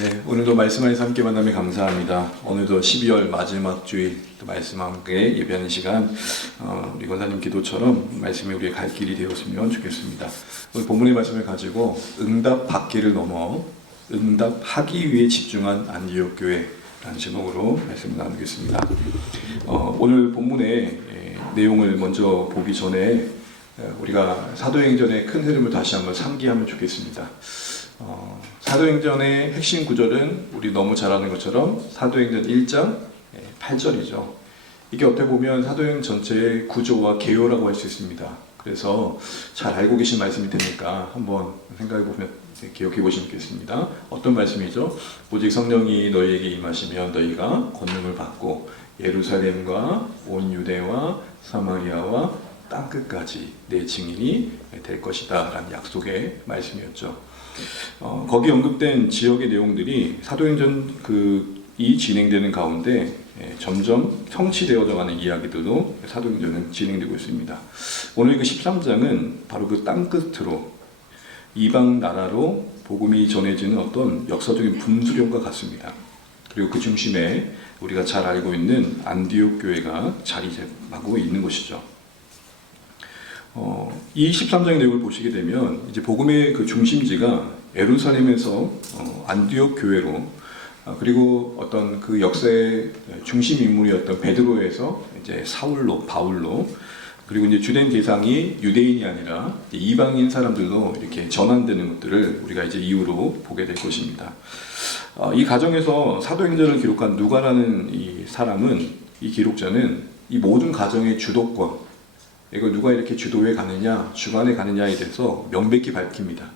네, 오늘도 말씀 안에서 함께 만남에 감사합니다. 오늘도 12월 마지막 주일 또 말씀 함께 예배하는 시간, 우리 권사님 기도처럼 말씀이 우리의 갈 길이 되었으면 좋겠습니다. 오늘 본문의 말씀을 가지고 응답받기를 넘어 응답하기 위해 집중한 안디옥 교회라는 제목으로 말씀을 나누겠습니다. 오늘 본문의 내용을 먼저 보기 전에 우리가 사도행전의 큰 흐름을 다시 한번 상기하면 좋겠습니다. 사도행전의 핵심 구절은 우리 너무 잘 아는 것처럼 사도행전 1장 8절이죠. 이게 어떻게 보면 사도행전 전체의 구조와 개요라고 할 수 있습니다. 그래서 잘 알고 계신 말씀이 되니까 한번 생각해 보면 기억해 보시면 좋겠습니다. 어떤 말씀이죠? 오직 성령이 너희에게 임하시면 너희가 권능을 받고 예루살렘과 온 유대와 사마리아와 땅끝까지 내 증인이 될 것이다 라는 약속의 말씀이었죠. 거기 언급된 지역의 내용들이 사도행전 이 진행되는 가운데 점점 성취되어져 가는 이야기들도 사도행전은 진행되고 있습니다. 오늘 그 13장은 바로 그 땅끝으로 이방 나라로 복음이 전해지는 어떤 역사적인 분수령과 같습니다. 그리고 그 중심에 우리가 잘 알고 있는 안디옥 교회가 자리 잡고 있는 것이죠. 이 13장의 내용을 보시게 되면 이제 복음의 그 중심지가 예루살렘에서 안디옥 교회로, 그리고 어떤 그 역사의 중심 인물이었던 베드로에서 이제 사울로, 바울로, 그리고 이제 주된 대상이 유대인이 아니라 이방인 사람들도 이렇게 전환되는 것들을 우리가 이제 이후로 보게 될 것입니다. 이 과정에서 사도행전을 기록한 누가라는 이 사람은, 이 기록자는 이 모든 과정의 주도권, 이걸 누가 이렇게 주도해 가느냐, 주관해 가느냐에 대해서 명백히 밝힙니다.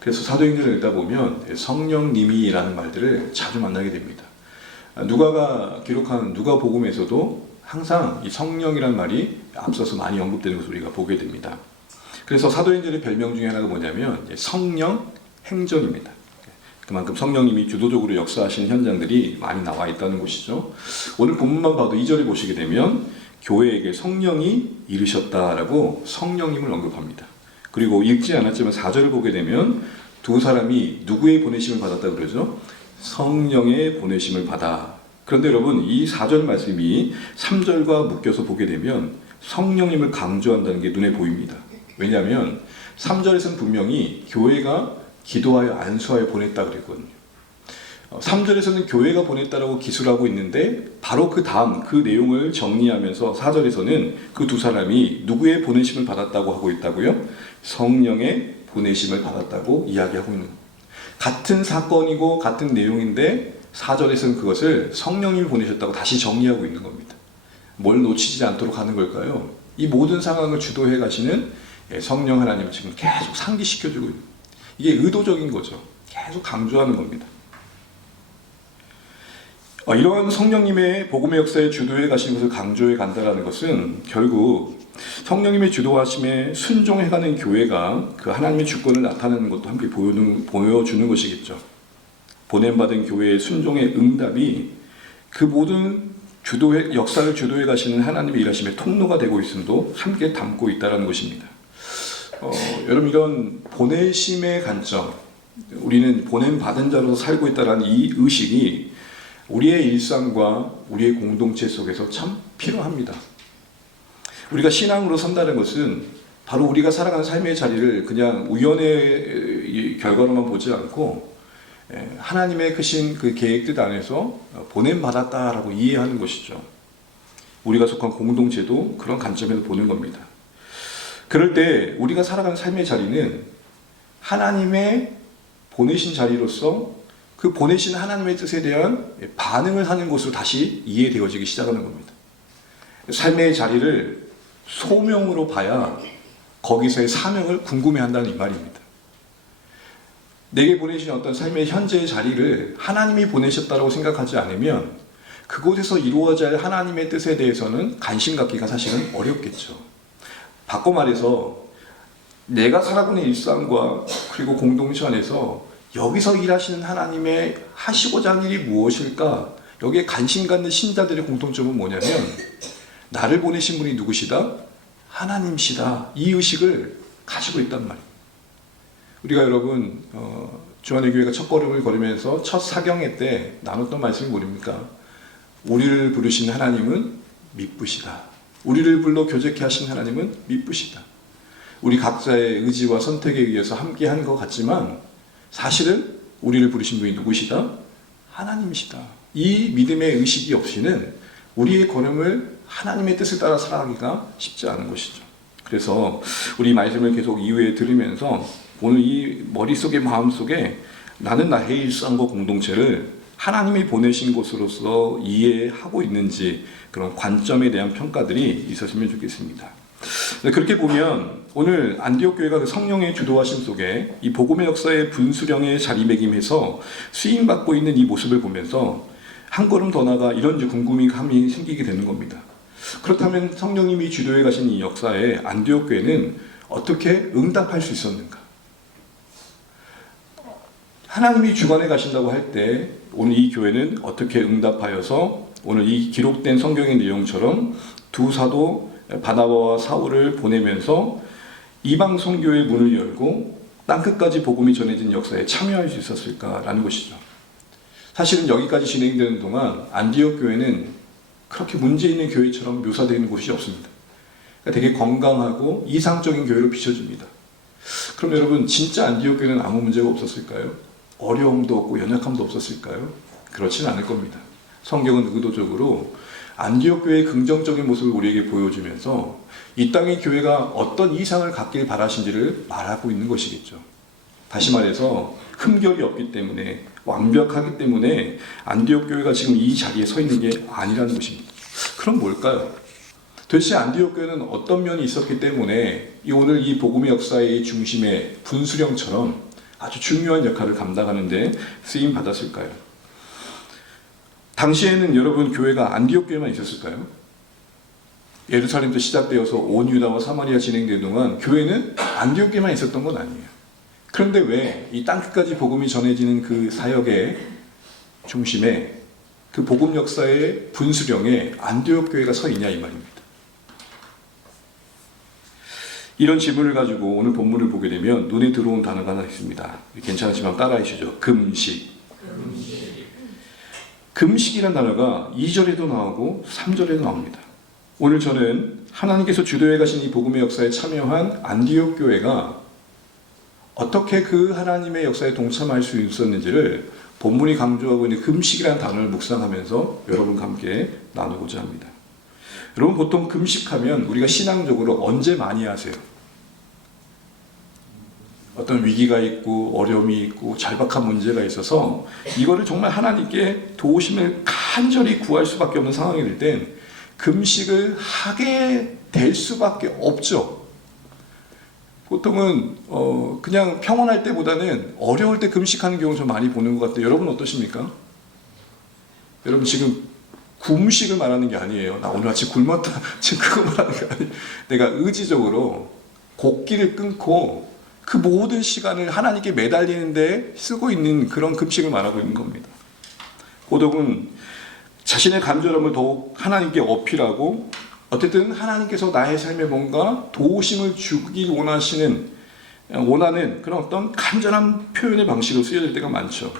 그래서 사도행전을 읽다 보면 성령님이라는 말들을 자주 만나게 됩니다. 누가가 기록한 누가복음에서도 항상 이 성령이라는 말이 앞서서 많이 언급되는 것을 우리가 보게 됩니다. 그래서 사도행전의 별명 중에 하나가 뭐냐면 성령 행전입니다. 그만큼 성령님이 주도적으로 역사하시는 현장들이 많이 나와 있다는 것이죠. 오늘 본문만 봐도 2절을 보시게 되면 교회에게 성령이 이르셨다라고 성령님을 언급합니다. 그리고 읽지 않았지만 4절을 보게 되면 두 사람이 누구의 보내심을 받았다 그러죠? 성령의 보내심을 받아. 그런데 여러분, 이 4절 말씀이 3절과 묶여서 보게 되면 성령님을 강조한다는 게 눈에 보입니다. 왜냐하면 3절에서는 분명히 교회가 기도하여 안수하여 보냈다 그랬거든요. 3절에서는 교회가 보냈다라고 기술하고 있는데 바로 그 다음 그 내용을 정리하면서 4절에서는 그 두 사람이 누구의 보내심을 받았다고 하고 있다고요? 성령의 보내심을 받았다고 이야기하고 있는 겁니다. 같은 사건이고 같은 내용인데 4절에서는 그것을 성령님이 보내셨다고 다시 정리하고 있는 겁니다. 뭘 놓치지 않도록 하는 걸까요? 이 모든 상황을 주도해 가시는 성령 하나님을 지금 계속 상기시켜주고 있는, 이게 의도적인 거죠. 계속 강조하는 겁니다. 이런 성령님의 복음의 역사에 주도해 가시는 것을 강조해 간다는 것은 결국 성령님의 주도하심에 순종해가는 교회가 그 하나님의 주권을 나타내는 것도 함께 보여주는 것이겠죠. 보냄받은 교회의 순종의 응답이 그 모든 역사를 주도해 가시는 하나님의 일하심의 통로가 되고 있음도 함께 담고 있다는 것입니다. 여러분, 이런 보내심의 관점, 우리는 보냄받은 자로서 살고 있다는 이 의식이 우리의 일상과 우리의 공동체 속에서 참 필요합니다. 우리가 신앙으로 선다는 것은 바로 우리가 살아가는 삶의 자리를 그냥 우연의 결과로만 보지 않고 하나님의 크신 그 계획 안에서 보냄받았다라고 이해하는 것이죠. 우리가 속한 공동체도 그런 관점에서 보는 겁니다. 그럴 때 우리가 살아가는 삶의 자리는 하나님의 보내신 자리로서 그 보내신 하나님의 뜻에 대한 반응을 하는 것으로 다시 이해되어지기 시작하는 겁니다. 삶의 자리를 소명으로 봐야 거기서의 사명을 궁금해한다는 이 말입니다. 내게 보내신 어떤 삶의 현재의 자리를 하나님이 보내셨다고 생각하지 않으면 그곳에서 이루어져야 할 하나님의 뜻에 대해서는 관심 갖기가 사실은 어렵겠죠. 바꿔 말해서 내가 살아가는 일상과 그리고 공동체 안에서 여기서 일하시는 하나님의 하시고자 하는 일이 무엇일까? 여기에 관심 갖는 신자들의 공통점은 뭐냐면 나를 보내신 분이 누구시다? 하나님이시다. 이 의식을 가지고 있단 말이에요. 우리가 여러분 주안의 교회가 첫 걸음을 걸으면서 첫 사경회 때 나눴던 말씀이 뭐입니까? 우리를 부르신 하나님은 미쁘시다. 우리를 불러 교제케 하신 하나님은 미쁘시다. 우리 각자의 의지와 선택에 의해서 함께 한 것 같지만 사실은 우리를 부르신 분이 누구시다? 하나님이시다. 이 믿음의 의식이 없이는 우리의 걸음을 하나님의 뜻을 따라 살아가기가 쉽지 않은 것이죠. 그래서 우리 말씀을 계속 이후에 들으면서 오늘 이 머릿속에 마음속에 나는 나의 일상과 공동체를 하나님이 보내신 곳으로서 이해하고 있는지 그런 관점에 대한 평가들이 있었으면 좋겠습니다. 그렇게 보면 오늘 안디옥 교회가 그 성령의 주도하심 속에 이 복음의 역사의 분수령에 자리매김해서 수임받고 있는 이 모습을 보면서 한 걸음 더 나아가 이런 궁금함이 생기게 되는 겁니다. 그렇다면 성령님이 주도해 가신 이 역사에 안디옥 교회는 어떻게 응답할 수 있었는가? 하나님이 주관해 가신다고 할 때 오늘 이 교회는 어떻게 응답하여서 오늘 이 기록된 성경의 내용처럼 두 사도 바나바와 사울을 보내면서 이방 선교의 문을 열고 땅끝까지 복음이 전해진 역사에 참여할 수 있었을까라는 것이죠. 사실은 여기까지 진행되는 동안 안디옥 교회는 그렇게 문제 있는 교회처럼 묘사되는 곳이 없습니다. 그러니까 되게 건강하고 이상적인 교회로 비춰집니다. 그럼 여러분 진짜 안디옥 교회는 아무 문제가 없었을까요? 어려움도 없고 연약함도 없었을까요? 그렇진 않을 겁니다. 성경은 의도적으로 안디옥 교회의 긍정적인 모습을 우리에게 보여주면서 이 땅의 교회가 어떤 이상을 갖길 바라신지를 말하고 있는 것이겠죠. 다시 말해서 흠결이 없기 때문에 완벽하기 때문에 안디옥 교회가 지금 이 자리에 서 있는 게 아니라는 것입니다. 그럼 뭘까요? 도대체 안디옥 교회는 어떤 면이 있었기 때문에 오늘 이 복음의 역사의 중심에 분수령처럼 아주 중요한 역할을 감당하는데 쓰임 받았을까요? 당시에는 여러분 교회가 안디옥 교회만 있었을까요? 예루살렘도 시작되어서 온 유다와 사마리아 진행되는 동안 교회는 안디옥 교회만 있었던 건 아니에요. 그런데 왜 이 땅끝까지 복음이 전해지는 그 사역의 중심에 그 복음 역사의 분수령에 안디옥 교회가 서 있냐 이 말입니다. 이런 질문을 가지고 오늘 본문을 보게 되면 눈에 들어온 단어가 하나 있습니다. 괜찮으시면 따라해 주시죠. 금식. 금식이라는 단어가 2절에도 나오고 3절에도 나옵니다. 오늘 저는 하나님께서 주도해 가신 이 복음의 역사에 참여한 안디옥 교회가 어떻게 그 하나님의 역사에 동참할 수 있었는지를 본문이 강조하고 있는 금식이라는 단어를 묵상하면서 여러분과 함께 나누고자 합니다. 여러분 보통 금식하면 우리가 신앙적으로 언제 많이 하세요? 어떤 위기가 있고 어려움이 있고 절박한 문제가 있어서 이거를 정말 하나님께 도우심을 간절히 구할 수밖에 없는 상황이 될 땐 금식을 하게 될 수밖에 없죠. 보통은 그냥 평온할 때보다는 어려울 때 금식하는 경우 좀 많이 보는 것 같아요. 여러분 어떠십니까? 여러분 지금 굶식을 말하는 게 아니에요. 나 오늘 아침 굶었다. 지금 그거 말하는 게 아니에요. 내가 의지적으로 곡기를 끊고 그 모든 시간을 하나님께 매달리는데 쓰고 있는 그런 금식을 말하고 있는 겁니다. 고독은 자신의 간절함을 더욱 하나님께 어필하고 어쨌든 하나님께서 나의 삶에 뭔가 도우심을 주길 원하는 그런 어떤 간절한 표현의 방식으로 쓰여질 때가 많죠.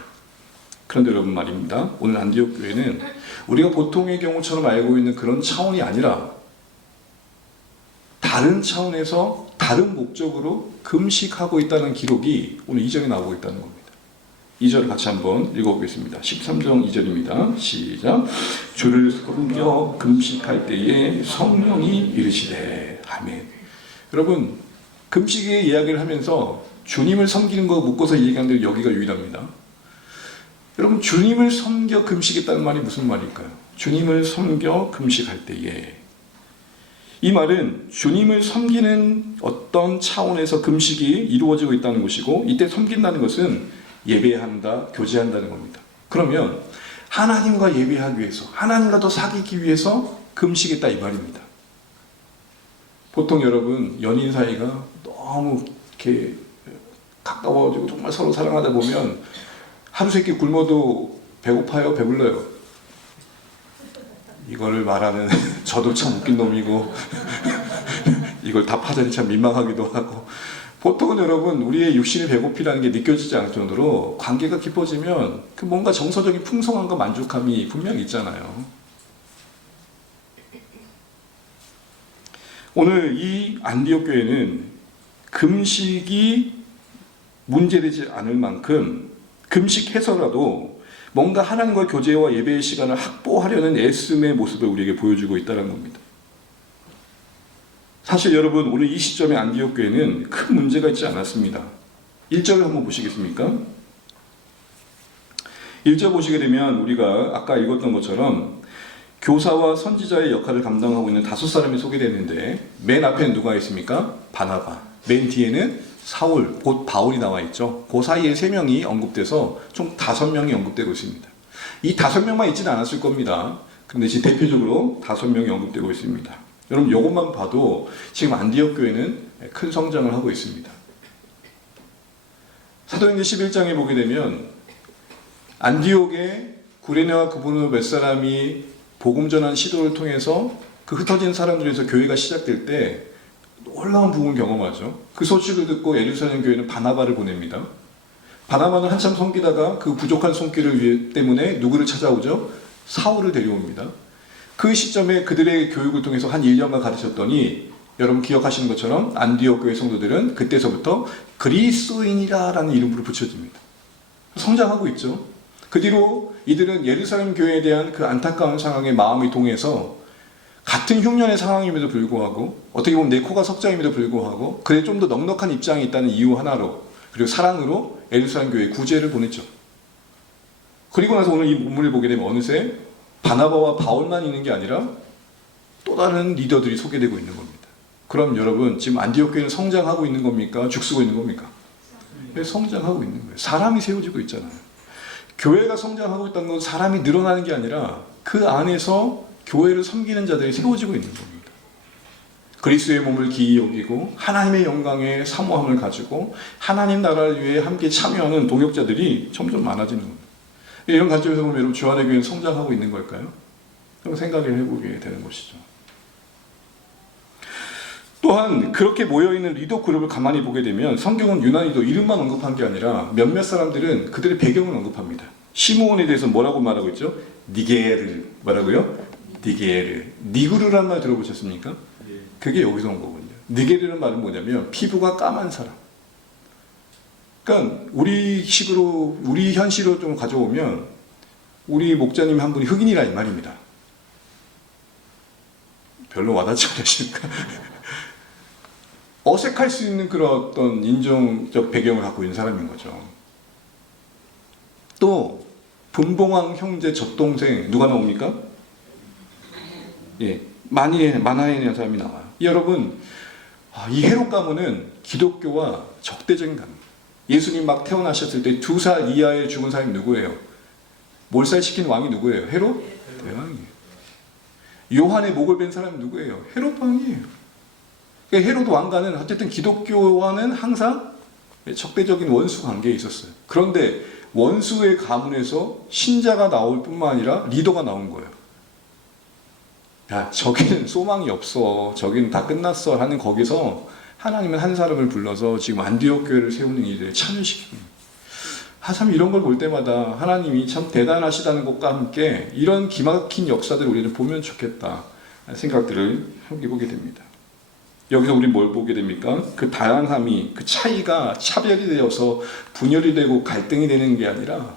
그런데 여러분 말입니다. 오늘 안디옥 교회는 우리가 보통의 경우처럼 알고 있는 그런 차원이 아니라 다른 차원에서 다른 목적으로 금식하고 있다는 기록이 오늘 2절에 나오고 있다는 겁니다. 2절을 같이 한번 읽어보겠습니다. 13장 2절입니다. 시작. 주를 섬겨 금식할 때에 성령이 이르시되 아멘. 여러분 금식의 이야기를 하면서 주님을 섬기는 거 묶어서 얘기하는 데 여기가 유일합니다. 여러분 주님을 섬겨 금식했다는 말이 무슨 말일까요? 주님을 섬겨 금식할 때에 이 말은 주님을 섬기는 어떤 차원에서 금식이 이루어지고 있다는 것이고 이때 섬긴다는 것은 예배한다, 교제한다는 겁니다. 그러면 하나님과 예배하기 위해서 하나님과 더 사귀기 위해서 금식했다 이 말입니다. 보통 여러분 연인 사이가 너무 이렇게 가까워지고 정말 서로 사랑하다 보면 하루 세끼 굶어도 배고파요, 배불러요? 이거를 말하는 저도 참 웃긴 놈이고 이걸 답하자니 참 민망하기도 하고 보통은 여러분 우리의 육신이 배고피라는 게 느껴지지 않을 정도로 관계가 깊어지면 그 뭔가 정서적인 풍성함과 만족함이 분명히 있잖아요. 오늘 이 안디옥 교회는 금식이 문제되지 않을 만큼 금식해서라도 뭔가 하나님과 교제와 예배의 시간을 확보하려는 애씀의 모습을 우리에게 보여주고 있다는 겁니다. 사실 여러분 오늘 이 시점에 안디옥 교회는 큰 문제가 있지 않았습니다. 1절을 한번 보시겠습니까? 1절 보시게 되면 우리가 아까 읽었던 것처럼 교사와 선지자의 역할을 감당하고 있는 5사람이 소개되는데 맨 앞에는 누가 있습니까? 바나바. 맨 뒤에는 사울, 곧 바울이 나와 있죠. 그 사이에 3명이 언급돼서 총 5명이 언급되고 있습니다. 이 5명만 있지는 않았을 겁니다. 그런데 지금 대표적으로 5명이 언급되고 있습니다. 여러분 이것만 봐도 지금 안디옥 교회는 큰 성장을 하고 있습니다. 사도행전 11장에 보게 되면 안디옥의 구레네와 그분의 몇 사람이 복음 전한 시도를 통해서 그 흩어진 사람들에서 교회가 시작될 때 놀라운 부흥을 경험하죠. 그 소식을 듣고 예루살렘 교회는 바나바를 보냅니다. 바나바는 한참 섬기다가 그 부족한 손길을 때문에 누구를 찾아오죠? 사울을 데려옵니다. 그 시점에 그들의 교육을 통해서 한 1년간 가르쳤더니 여러분 기억하시는 것처럼 안디옥 교회 성도들은 그때서부터 그리스도인이라는 이름으로 붙여집니다. 성장하고 있죠. 그 뒤로 이들은 예루살렘 교회에 대한 그 안타까운 상황에 마음이 동해서 같은 흉년의 상황임에도 불구하고 어떻게 보면 내 코가 석자임에도 불구하고 그에 좀 더 넉넉한 입장이 있다는 이유 하나로 그리고 사랑으로 예루살렘 교회에 구제를 보냈죠. 그리고 나서 오늘 이 본문을 보게 되면 어느새 바나바와 바울만 있는 게 아니라 또 다른 리더들이 소개되고 있는 겁니다. 그럼 여러분 지금 안디옥 교회는 성장하고 있는 겁니까? 죽쓰고 있는 겁니까? 네, 성장하고 있는 거예요. 사람이 세워지고 있잖아요. 교회가 성장하고 있다는 건 사람이 늘어나는 게 아니라 그 안에서 교회를 섬기는 자들이 세워지고 있는 겁니다. 그리스도의 몸을 기이 여기고 하나님의 영광에 사모함을 가지고 하나님 나라를 위해 함께 참여하는 동역자들이 점점 많아지는 겁니다. 이런 관점에서 보면 여러분 주안의 교회는 성장하고 있는 걸까요? 그런 생각을 해보게 되는 것이죠. 또한 그렇게 모여있는 리더 그룹을 가만히 보게 되면 성경은 유난히도 이름만 언급한 게 아니라 몇몇 사람들은 그들의 배경을 언급합니다. 시므온에 대해서 뭐라고 말하고 있죠? 니게르. 뭐라고요? 니게르. 니구르란 말 들어보셨습니까? 그게 여기서 온 거거든요. 니게르는 말은 뭐냐면 피부가 까만 사람. 그러니까 우리 현실로 좀 가져오면 우리 목자님 한 분이 흑인이라 이 말입니다. 별로 와닿지 않으십니까? 어색할 수 있는 그런 어떤 인종적 배경을 갖고 있는 사람인 거죠. 또 분봉왕 형제 젖동생 누가 나옵니까? 예, 만화에 대한 사람이 나와요. 여러분, 이 헤롯 가문은 기독교와 적대적인 가문. 예수님 막 태어나셨을 때 2살 이하에 죽은 사람이 누구예요? 몰살시킨 왕이 누구예요? 헤롯 대왕이에요. 요한의 목을 벤 사람이 누구예요? 헤롯 왕이에요. 그러니까 헤롯 왕가는 어쨌든 기독교와는 항상 적대적인 원수 관계에 있었어요. 그런데 원수의 가문에서 신자가 나올 뿐만 아니라 리더가 나온 거예요. 야, 저기는 소망이 없어. 저기는 다 끝났어. 하는 거기서 하나님은 한 사람을 불러서 지금 안디옥 교회를 세우는 일에 참여시키는 거예요. 참 이런 걸 볼 때마다 하나님이 참 대단하시다는 것과 함께 이런 기막힌 역사들을 우리는 보면 좋겠다 생각들을 해보게 됩니다. 여기서 우리는 뭘 보게 됩니까? 그 다양함이, 그 차이가 차별이 되어서 분열이 되고 갈등이 되는 게 아니라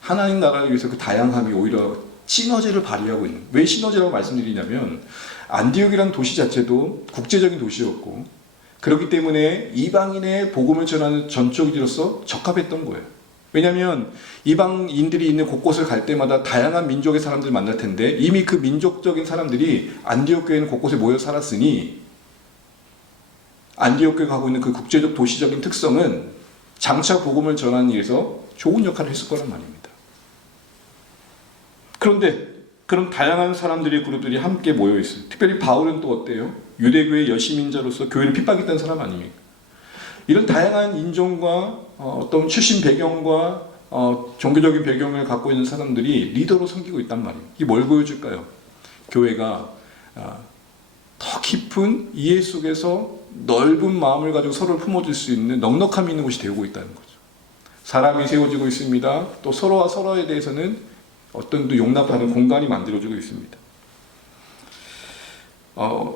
하나님 나라를 위해서 그 다양함이 오히려 시너지를 발휘하고 있는. 왜 시너지라고 말씀드리냐면 안디옥이라는 도시 자체도 국제적인 도시였고 그렇기 때문에 이방인의 복음을 전하는 전초기로서 적합했던 거예요. 왜냐하면 이방인들이 있는 곳곳을 갈 때마다 다양한 민족의 사람들을 만날 텐데 이미 그 민족적인 사람들이 안디옥 교회는 곳곳에 모여 살았으니 안디옥 교회가 하고 있는 그 국제적 도시적인 특성은 장차 복음을 전하는 일에서 좋은 역할을 했을 거란 말입니다. 그런데 그런 다양한 사람들의 그룹들이 함께 모여 있어요. 특별히 바울은 또 어때요? 유대교의 여시민자로서 교회를 핍박했던 사람 아닙니까? 이런 다양한 인종과 어떤 출신 배경과 종교적인 배경을 갖고 있는 사람들이 리더로 섬기고 있단 말이에요. 이게 뭘 보여줄까요? 교회가 더 깊은 이해 속에서 넓은 마음을 가지고 서로를 품어줄 수 있는 넉넉함이 있는 곳이 되고 있다는 거죠. 사람이 세워지고 있습니다. 또 서로와 서로에 대해서는 어떤 또 용납하는 공간이 만들어지고 있습니다.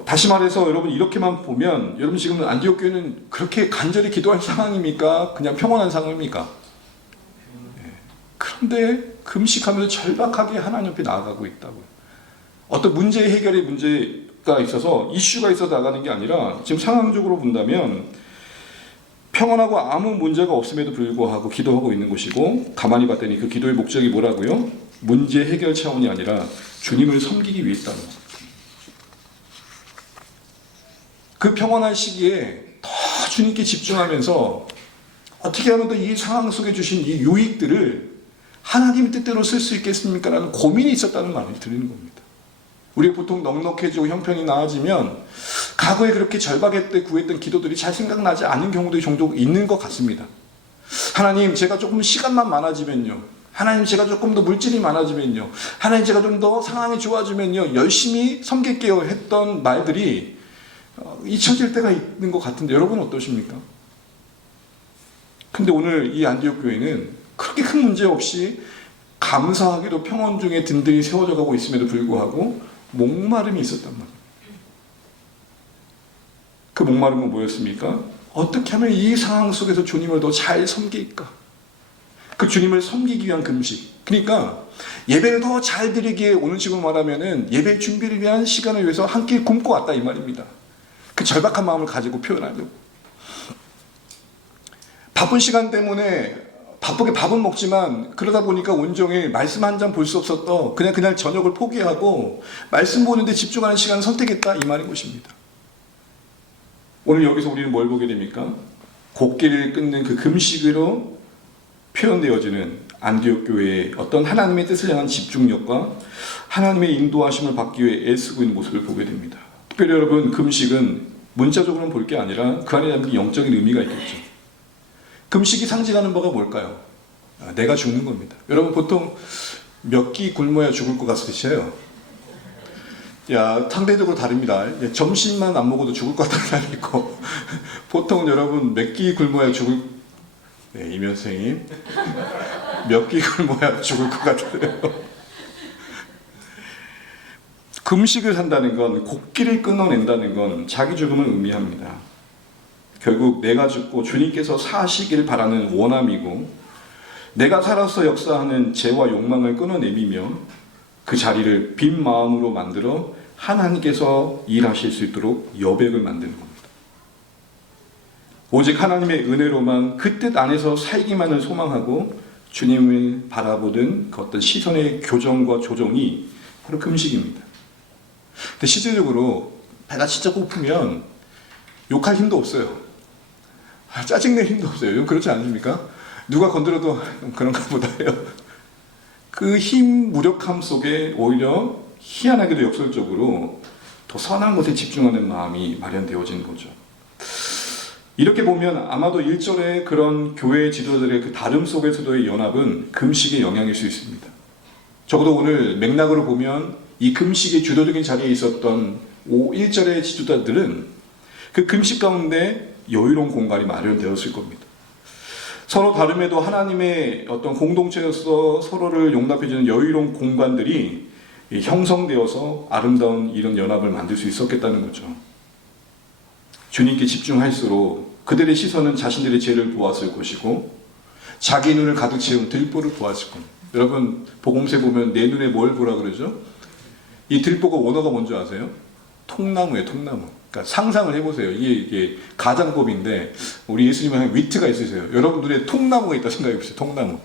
다시 말해서 여러분 이렇게만 보면 여러분 지금 안디옥 교회는 그렇게 간절히 기도할 상황입니까? 그냥 평온한 상황입니까? 그런데 금식하면서 절박하게 하나님 옆에 나아가고 있다고요. 어떤 문제 해결의 문제가 있어서 이슈가 있어서 나가는 게 아니라 지금 상황적으로 본다면 평온하고 아무 문제가 없음에도 불구하고 기도하고 있는 곳이고 가만히 봤더니 그 기도의 목적이 뭐라고요? 문제 해결 차원이 아니라 주님을 섬기기 위해서다는 거예요. 그 평온한 시기에 더 주님께 집중하면서 어떻게 하면 더 이 상황 속에 주신 이 유익들을 하나님 뜻대로 쓸 수 있겠습니까? 라는 고민이 있었다는 말을 드리는 겁니다. 우리가 보통 넉넉해지고 형편이 나아지면 과거에 그렇게 절박할 때 구했던 기도들이 잘 생각나지 않은 경우도 종종 있는 것 같습니다. 하나님 제가 조금 시간만 많아지면요, 하나님 제가 조금 더 물질이 많아지면요, 하나님 제가 좀 더 상황이 좋아지면요 열심히 섬길게요 했던 말들이 잊혀질 때가 있는 것 같은데 여러분은 어떠십니까? 근데 오늘 이 안디옥 교회는 그렇게 큰 문제 없이 감사하게도 평온 중에 든든히 세워져 가고 있음에도 불구하고 목마름이 있었단 말이에요. 그 목마름은 뭐였습니까? 어떻게 하면 이 상황 속에서 주님을 더 잘 섬길까? 그 주님을 섬기기 위한 금식. 그러니까 예배를 더 잘 드리기에 오늘 식으로 말하면은 예배 준비를 위한 시간을 위해서 한 끼 굶고 왔다 이 말입니다. 그 절박한 마음을 가지고 표현하려고. 바쁜 시간 때문에 바쁘게 밥은 먹지만 그러다 보니까 온종일 말씀 한 장 볼 수 없었던 그날 저녁을 포기하고 말씀 보는데 집중하는 시간을 선택했다 이 말인 것입니다. 오늘 여기서 우리는 뭘 보게 됩니까? 곡기를 끊는 그 금식으로 표현되어지는 안디옥 교회의 어떤 하나님의 뜻을 향한 집중력과 하나님의 인도하심을 받기 위해 애쓰고 있는 모습을 보게 됩니다. 특별히 여러분 금식은 문자적으로는 볼 게 아니라 그 안에 담긴 영적인 의미가 있겠죠. 금식이 상징하는 바가 뭘까요? 내가 죽는 겁니다. 여러분 보통 몇 끼 굶어야 죽을 것 같으세요? 상대적으로 다릅니다. 점심만 안 먹어도 죽을 것 같다는 사람이 있고 보통 여러분 몇 끼 굶어야 죽을 이면 선생님 몇 끼 굶어야 죽을 것 같아요. 금식을 한다는 건 곡기를 끊어낸다는 건 자기 죽음을 의미합니다. 결국 내가 죽고 주님께서 사시길 바라는 원함이고 내가 살아서 역사하는 죄와 욕망을 끊어내미며 그 자리를 빈 마음으로 만들어 하나님께서 일하실 수 있도록 여백을 만드는 겁니다. 오직 하나님의 은혜로만 그 뜻 안에서 살기만을 소망하고 주님을 바라보는 그 어떤 시선의 교정과 조정이 바로 금식입니다. 근데 실질적으로 배가 진짜 고프면 욕할 힘도 없어요. 짜증낼 힘도 없어요. 그렇지 않습니까? 누가 건드려도 그런가 보다 해요. 그 힘, 무력함 속에 오히려 희한하게도 역설적으로 더 선한 것에 집중하는 마음이 마련되어지는 거죠. 이렇게 보면 아마도 1절의 그런 교회 지도자들의 그 다름 속에서도의 연합은 금식의 영향일 수 있습니다. 적어도 오늘 맥락으로 보면 이 금식의 주도적인 자리에 있었던 1절의 지도자들은 그 금식 가운데 여유로운 공간이 마련되었을 겁니다. 서로 다름에도 하나님의 어떤 공동체로서 서로를 용납해주는 여유로운 공간들이 형성되어서 아름다운 이런 연합을 만들 수 있었겠다는 거죠. 주님께 집중할수록 그들의 시선은 자신들의 죄를 보았을 것이고 자기 눈을 가득 채운 들보를 보았을 겁니다. 여러분 복음서에 보면 내 눈에 뭘 보라 그러죠? 이 들보가 원어가 뭔지 아세요? 통나무예요, 통나무. 그러니까 상상을 해보세요. 이게 가장법인데 우리 예수님은 한 위트가 있으세요. 여러분 눈에 통나무가 있다 생각해보세요. 통나무.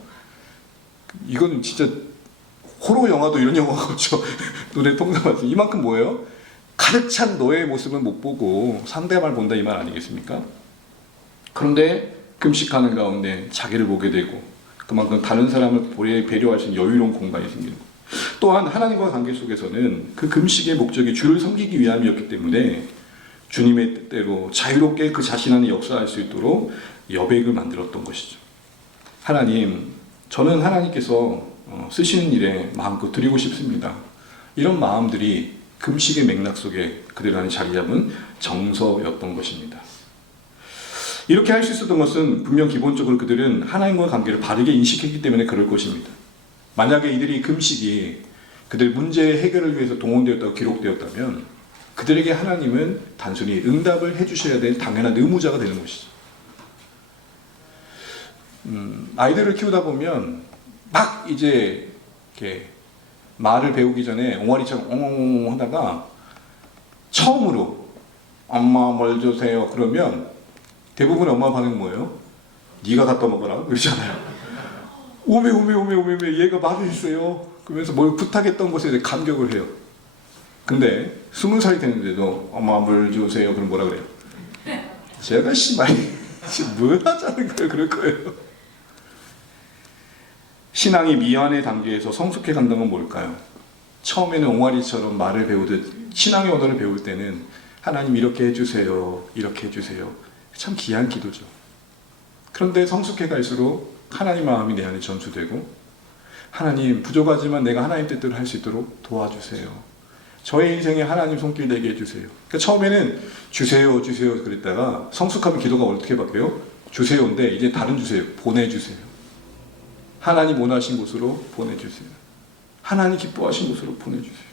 이건 진짜 호러 영화도 이런 영화가 없죠. 눈에 통나무. 이만큼 뭐예요? 가득 찬 너의 모습은 못 보고 상대방을 본다 이 말 아니겠습니까? 그런데 금식하는 가운데 자기를 보게 되고 그만큼 다른 사람을 배려할 수 있는 여유로운 공간이 생기는 거예요. 또한 하나님과 관계 속에서는 그 금식의 목적이 주를 섬기기 위함이었기 때문에 주님의 뜻대로 자유롭게 그 자신 안에 역사할 수 있도록 여백을 만들었던 것이죠. 하나님, 저는 하나님께서 쓰시는 일에 마음껏 드리고 싶습니다. 이런 마음들이 금식의 맥락 속에 그들 안에 자리 잡은 정서였던 것입니다. 이렇게 할 수 있었던 것은 분명 기본적으로 그들은 하나님과의 관계를 바르게 인식했기 때문에 그럴 것입니다. 만약에 이들이 금식이 그들 문제의 해결을 위해서 동원되었다고 기록되었다면 그들에게 하나님은 단순히 응답을 해주셔야 될 당연한 의무자가 되는 것이죠. 아이들을 키우다 보면 막 이제 이렇게 말을 배우기 전에 옹알이처럼 엉엉엉 하다가 처음으로 엄마 뭘 주세요 그러면 대부분의 엄마 반응은 뭐예요? 네가 갖다 먹어라 그러잖아요. 오메 얘가 말을 했어요. 그러면서 뭘 부탁했던 것에 대해 감격을 해요. 근데 20살이 됐는데도 엄마 물 주세요 그럼 뭐라 그래요? 제가 씨발 뭘 하자는 거예요? 그럴 거예요. 신앙이 미완의 단계에서 성숙해 간다는 건 뭘까요? 처음에는 옹알이처럼 말을 배우듯 신앙의 언어를 배울 때는 하나님 이렇게 해주세요 이렇게 해주세요 참 귀한 기도죠. 그런데 성숙해 갈수록 하나님 마음이 내 안에 전수되고 하나님 부족하지만 내가 하나님 뜻대로 할 수 있도록 도와주세요. 저의 인생에 하나님 손길 되게 해주세요. 그러니까 처음에는 주세요 그랬다가 성숙하면 기도가 어떻게 바뀌어요? 주세요인데 이제 다른 주세요. 보내주세요. 하나님 원하신 곳으로 보내주세요. 하나님 기뻐하신 곳으로 보내주세요.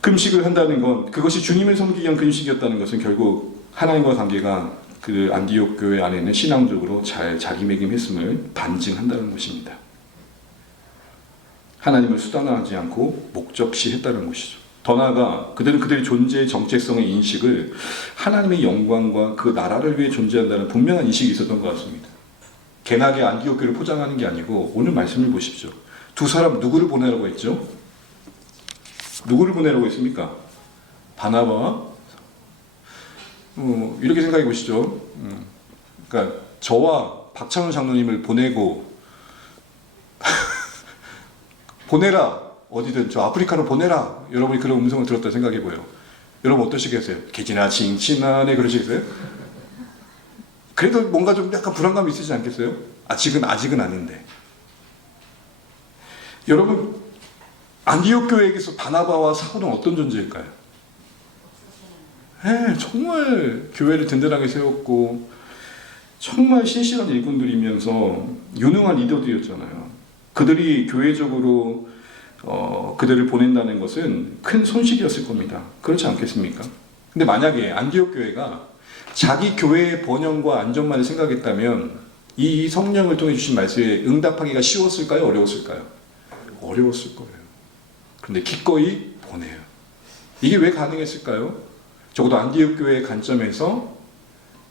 금식을 한다는 건 그것이 주님을 섬기기 위한 금식이었다는 것은 결국 하나님과 관계가 그 안디옥 교회 안에는 신앙적으로 잘 자기매김했음을 반증한다는 것입니다. 하나님을 수단화하지 않고 목적시했다는 것이죠. 더 나아가 그들은 그들의 존재의 정체성의 인식을 하나님의 영광과 그 나라를 위해 존재한다는 분명한 인식이 있었던 것 같습니다. 개나게 안디옥 교회를 포장하는 게 아니고 오늘 말씀을 보십시오. 두 사람 누구를 보내라고 했죠? 누구를 보내라고 했습니까? 바나바와 이렇게 생각해 보시죠. 그러니까 저와 박찬원 장로님을 보내고 보내라 어디든 저 아프리카로 보내라 여러분이 그런 음성을 들었다 생각해 보여요. 여러분 어떠시겠어요? 개지나 칭칭하네 그러시겠어요? 그래도 뭔가 좀 약간 불안감이 있으시지 않겠어요? 아직은 아닌데. 여러분 안디옥 교회에게서 바나바와 사울은 어떤 존재일까요? 네, 정말 교회를 든든하게 세웠고 정말 신실한 일꾼들이면서 유능한 리더들이었잖아요. 그들이 교회적으로 그들을 보낸다는 것은 큰 손실이었을 겁니다. 그렇지 않겠습니까? 근데 만약에 안디옥 교회가 자기 교회의 번영과 안전만을 생각했다면 이 성령을 통해 주신 말씀에 응답하기가 쉬웠을까요? 어려웠을까요? 어려웠을 거예요. 그런데 기꺼이 보내요. 이게 왜 가능했을까요? 적어도 안디옥 교회의 관점에서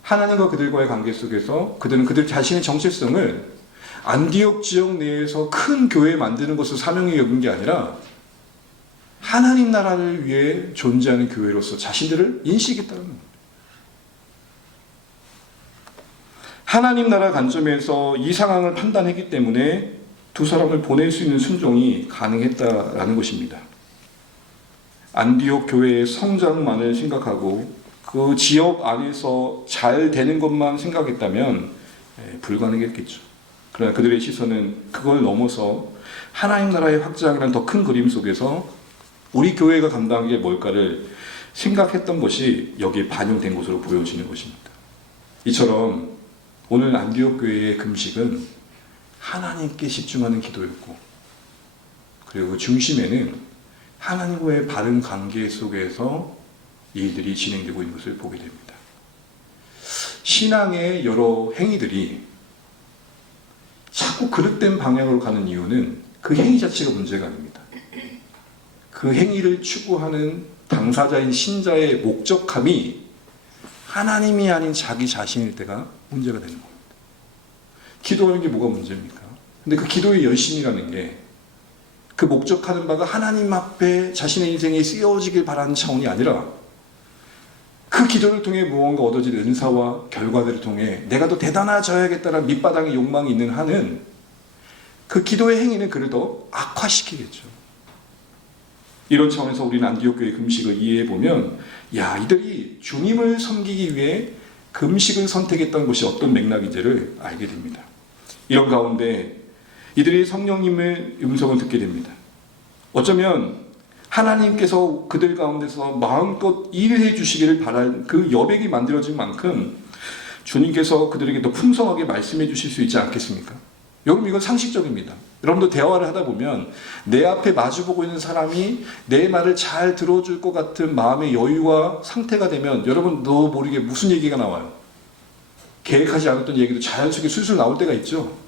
하나님과 그들과의 관계 속에서 그들은 그들 자신의 정체성을 안디옥 지역 내에서 큰 교회 만드는 것을 사명에 여긴 게 아니라 하나님 나라를 위해 존재하는 교회로서 자신들을 인식했다는 겁니다. 하나님 나라 관점에서 이 상황을 판단했기 때문에 두 사람을 보낼 수 있는 순종이 가능했다라는 것입니다. 안디옥 교회의 성장만을 생각하고 그 지역 안에서 잘 되는 것만 생각했다면 불가능했겠죠. 그러나 그들의 시선은 그걸 넘어서 하나님 나라의 확장이라는 더 큰 그림 속에서 우리 교회가 감당한 게 뭘까를 생각했던 것이 여기에 반영된 것으로 보여지는 것입니다. 이처럼 오늘 안디옥 교회의 금식은 하나님께 집중하는 기도였고 그리고 그 중심에는 하나님과의 바른 관계 속에서 일들이 진행되고 있는 것을 보게 됩니다. 신앙의 여러 행위들이 자꾸 그릇된 방향으로 가는 이유는 그 행위 자체가 문제가 아닙니다. 그 행위를 추구하는 당사자인 신자의 목적함이 하나님이 아닌 자기 자신일 때가 문제가 되는 겁니다. 기도하는 게 뭐가 문제입니까? 근데 그 기도의 열심이라는 게 그 목적하는 바가 하나님 앞에 자신의 인생에 쓰여지길 바라는 차원이 아니라 그 기도를 통해 무언가 얻어질 은사와 결과들을 통해 내가 더 대단해져야겠다는 밑바닥의 욕망이 있는 한은 그 기도의 행위는 그를 더 악화시키겠죠. 이런 차원에서 우리는 안디옥 교회 금식을 이해해보면 이들이 주님을 섬기기 위해 금식을 선택했던 것이 어떤 맥락인지를 알게 됩니다. 이런 가운데 이들이 성령님의 음성을 듣게 됩니다. 어쩌면 하나님께서 그들 가운데서 마음껏 일해 주시기를 바랄 그 여백이 만들어진 만큼 주님께서 그들에게 더 풍성하게 말씀해 주실 수 있지 않겠습니까? 여러분, 이건 상식적입니다. 여러분도 대화를 하다 보면 내 앞에 마주보고 있는 사람이 내 말을 잘 들어줄 것 같은 마음의 여유와 상태가 되면 여러분도 모르게 무슨 얘기가 나와요. 계획하지 않았던 얘기도 자연스럽게 술술 나올 때가 있죠.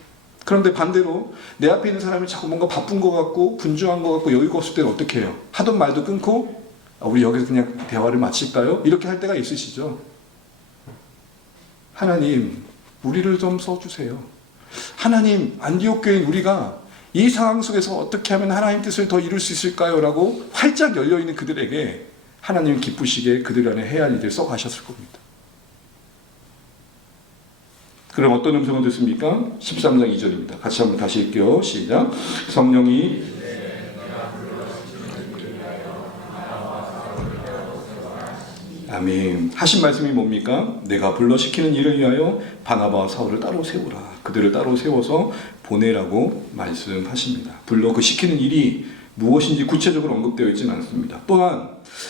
그런데 반대로 내 앞에 있는 사람이 자꾸 뭔가 바쁜 것 같고 분주한 것 같고 여유가 없을 때는 어떻게 해요? 하던 말도 끊고 우리 여기서 그냥 대화를 마칠까요? 이렇게 할 때가 있으시죠. 하나님, 우리를 좀 써주세요. 하나님, 안디옥 교인 우리가 이 상황 속에서 어떻게 하면 하나님 뜻을 더 이룰 수 있을까요? 라고 활짝 열려있는 그들에게 하나님 기쁘시게 그들 안에 해야 할 일을 써가셨을 겁니다. 그럼 어떤 음성을 듣습니까? 13장 2절입니다. 같이 한번 다시 읽게요. 시작. 성령이 아멘. 하신 말씀이 뭡니까? 내가 불러시키는 일을 위하여 바나바와 사울을 따로 세우라. 그들을 따로 세워서 보내라고 말씀하십니다. 불러 그 시키는 일이 무엇인지 구체적으로 언급되어 있지는 않습니다. 또한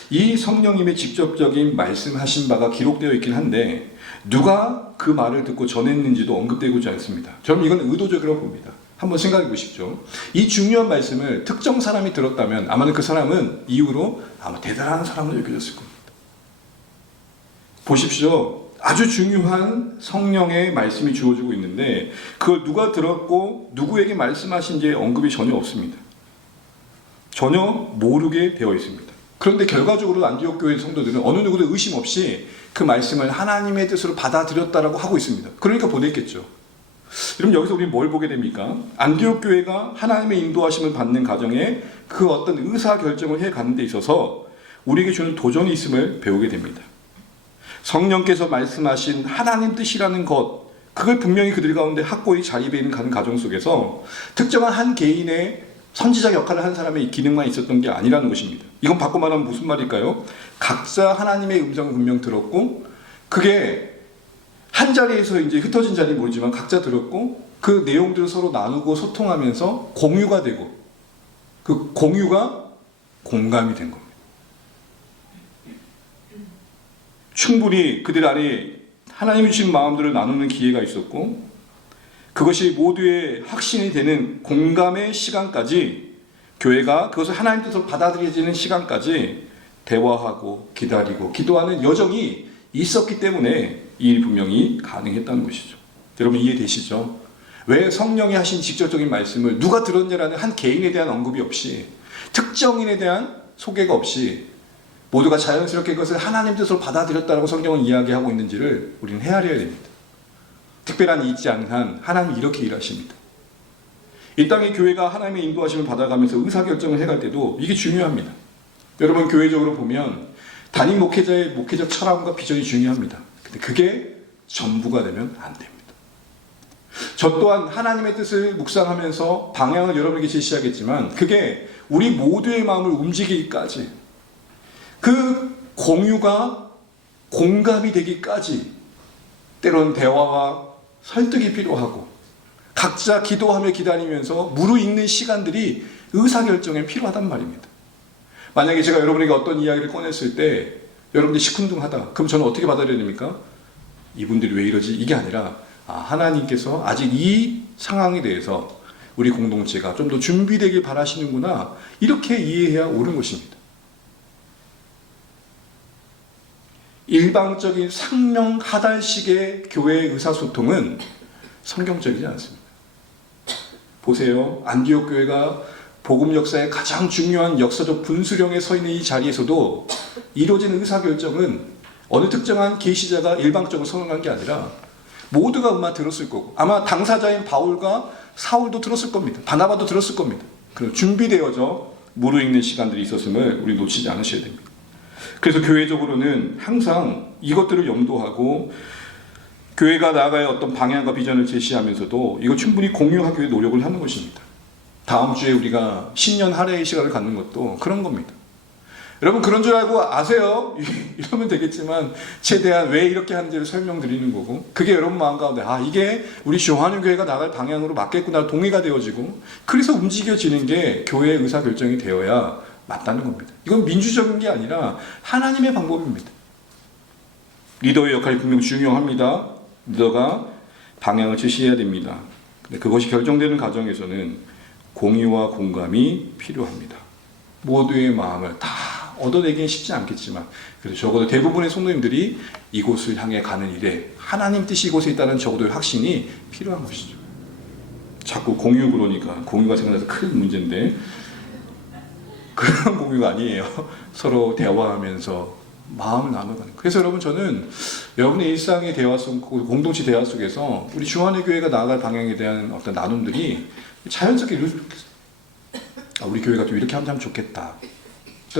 이 성령님의 직접적인 말씀하신 바가 기록되어 있긴 한데 누가 그 말을 듣고 전했는지도 언급되고 있지 않습니다. 저는 이건 의도적이라고 봅니다. 한번 생각해 보십시오. 이 중요한 말씀을 특정 사람이 들었다면 아마는 그 사람은 이후로 아마 대단한 사람으로 여겨졌을 겁니다. 보십시오. 아주 중요한 성령의 말씀이 주어지고 있는데 그걸 누가 들었고 누구에게 말씀하신지의 언급이 전혀 없습니다. 전혀 모르게 되어 있습니다. 그런데 결과적으로 안디옥 교회 성도들은 어느 누구도 의심 없이 그 말씀을 하나님의 뜻으로 받아들였다라고 하고 있습니다. 그러니까 보냈겠죠. 그럼 여기서 우리는 뭘 보게 됩니까? 안디옥 교회가 하나님의 인도하심을 받는 과정에 그 어떤 의사결정을 해가는 데 있어서 우리에게 주는 도전이 있음을 배우게 됩니다. 성령께서 말씀하신 하나님 뜻이라는 것, 그걸 분명히 그들 가운데 확고히 자립해 있는 가는 과정 속에서 특정한 한 개인의 선지자 역할을 한 사람의 기능만 있었던 게 아니라는 것입니다. 이건 바꿔 말하면 무슨 말일까요? 각자 하나님의 음성을 분명 들었고 그게 한 자리에서 이제 흩어진 자리는 모르지만 각자 들었고 그 내용들을 서로 나누고 소통하면서 공유가 되고 그 공유가 공감이 된 겁니다. 충분히 그들 안에 하나님이 주신 마음들을 나누는 기회가 있었고 그것이 모두의 확신이 되는 공감의 시간까지 교회가 그것을 하나님 뜻으로 받아들여지는 시간까지 대화하고 기다리고 기도하는 여정이 있었기 때문에 이 일이 분명히 가능했다는 것이죠. 여러분 이해되시죠? 왜 성령이 하신 직접적인 말씀을 누가 들었냐라는 한 개인에 대한 언급이 없이 특정인에 대한 소개가 없이 모두가 자연스럽게 그것을 하나님 뜻으로 받아들였다고 성경은 이야기하고 있는지를 우리는 헤아려야 됩니다. 특별한 일이 있지 않은 한 하나님이 이렇게 일하십니다. 이 땅의 교회가 하나님의 인도하심을 받아가면서 의사결정을 해갈 때도 이게 중요합니다. 여러분 교회적으로 보면 단임 목회자의 목회적 철학과 비전이 중요합니다. 근데 그게 전부가 되면 안 됩니다. 저 또한 하나님의 뜻을 묵상하면서 방향을 여러분에게 제시하겠지만 그게 우리 모두의 마음을 움직이기까지 그 공유가 공감이 되기까지 때로는 대화와 설득이 필요하고 각자 기도하며 기다리면서 무르익는 시간들이 의사결정에 필요하단 말입니다. 만약에 제가 여러분에게 어떤 이야기를 꺼냈을 때 여러분들이 시큰둥하다. 그럼 저는 어떻게 받아들여야 됩니까? 이분들이 왜 이러지? 이게 아니라 하나님께서 아직 이 상황에 대해서 우리 공동체가 좀 더 준비되길 바라시는구나. 이렇게 이해해야 옳은 것입니다. 일방적인 상명하달식의 교회의 의사소통은 성경적이지 않습니다. 보세요. 안디옥 교회가 복음 역사의 가장 중요한 역사적 분수령에 서 있는 이 자리에서도 이루어진 의사결정은 어느 특정한 계시자가 일방적으로 선언한 게 아니라 모두가 아마 들었을 거고 아마 당사자인 바울과 사울도 들었을 겁니다. 바나바도 들었을 겁니다. 그럼 준비되어져 무르익는 시간들이 있었음을 우리 놓치지 않으셔야 됩니다. 그래서 교회적으로는 항상 이것들을 염두하고 교회가 나아가야 어떤 방향과 비전을 제시하면서도 이거 충분히 공유하기 위해 노력을 하는 것입니다. 다음 주에 우리가 신년 할애의 시간을 갖는 것도 그런 겁니다. 여러분 그런 줄 알고 아세요? 이러면 되겠지만 최대한 왜 이렇게 하는지를 설명드리는 거고 그게 여러분 마음 가운데 이게 우리 조한의 교회가 나갈 방향으로 맞겠구나 동의가 되어지고 그래서 움직여지는 게 교회의 의사결정이 되어야 맞다는 겁니다. 이건 민주적인 게 아니라 하나님의 방법입니다. 리더의 역할이 분명 중요합니다. 리더가 방향을 제시해야 됩니다. 근데 그것이 결정되는 과정에서는 공의와 공감이 필요합니다. 모두의 마음을 다 얻어내기는 쉽지 않겠지만, 그래서 적어도 대부분의 성도님들이 이곳을 향해 가는 일에 하나님 뜻이 이곳에 있다는 적어도 확신이 필요한 것이죠. 자꾸 공유 그러니까 공유가 생각나서 큰 문제인데, 그런 공유가 아니에요. 서로 대화하면서 마음을 나눠가는. 그래서 여러분, 저는 여러분의 일상의 대화 속, 공동체 대화 속에서 우리 주한의 교회가 나아갈 방향에 대한 어떤 나눔들이 자연스럽게 우리 교회가 좀 이렇게 하면 참 좋겠다,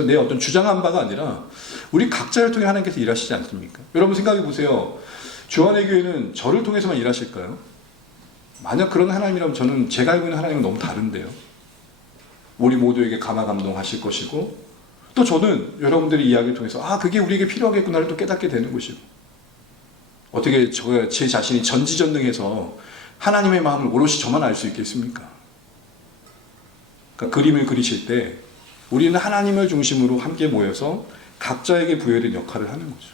내 어떤 주장한 바가 아니라 우리 각자를 통해 하나님께서 일하시지 않습니까? 여러분 생각해 보세요. 주한의 교회는 저를 통해서만 일하실까요? 만약 그런 하나님이라면 저는 제가 알고 있는 하나님은 너무 다른데요. 우리 모두에게 감화 감동하실 것이고, 또 저는 여러분들의 이야기를 통해서 그게 우리에게 필요하겠구나를 또 깨닫게 되는 것이고, 어떻게 제 자신이 전지전능해서 하나님의 마음을 오롯이 저만 알 수 있겠습니까? 그러니까 그림을 그리실 때 우리는 하나님을 중심으로 함께 모여서 각자에게 부여된 역할을 하는 거죠.